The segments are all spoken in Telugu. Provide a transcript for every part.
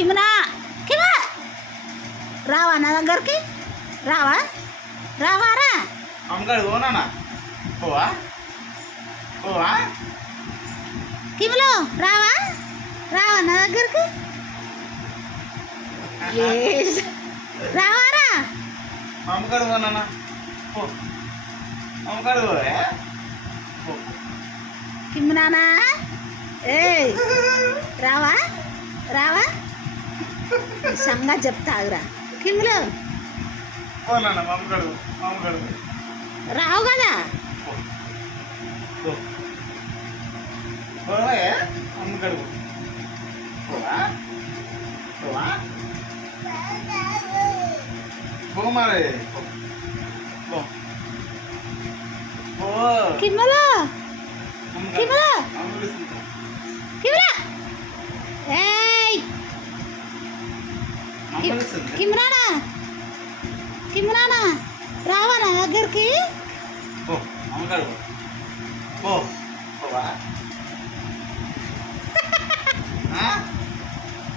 కిమ్నా కిమా రావా నా దగ్గరికి రావా రావారా అమ్మగారు పోనా పోవా పోవా కిమ్లో రావా రావా నా దగ్గరికి రావారా అమ్మగారు పోనా పో అమ్మగారు పోయా కిమ్నానా ఏ రావా రావా సంగతి చెప్తాగురా కిమ్లో పోనా అమ్మగారు అమ్మగారు రావు కదా పోవా అమ్మగారు పోవా పోవా పో మరి పో పో కిమ్లో కిమ్లో అమ్మగారు కిమ్లా ఏయ్ కిమ్రానా కిమ్రానా రావా నా దగ్గరికి పో అమ్మగారు పో పోవా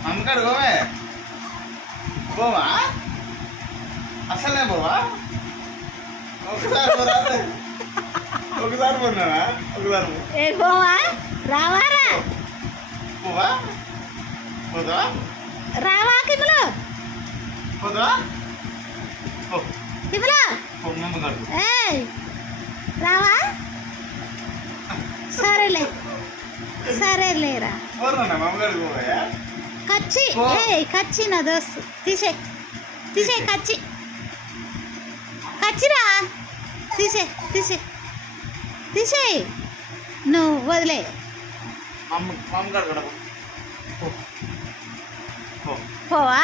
అమ్మగారు పోవే పోవా అసలే పోవా ఒకసారి పోరా ఒకసారి పోన్నానా ఒకసారి ఏ పోవా రావారా పోవా పోదా రావా కిమ్లో పోదా పో కిమ్లో పో అమ్మగారు ఏయ్ రావా సరేలే సరేలేరా పోరున్నా అమ్మగారు పోవా కచ్చి ఏయ్ కచ్చి నా దోస్తు తీసే తీసే కచ్చి కచ్చిరా తీసే తీసే తీసే నువ్వు వదిలే అమ్మగారు కూడా పో పో పోవా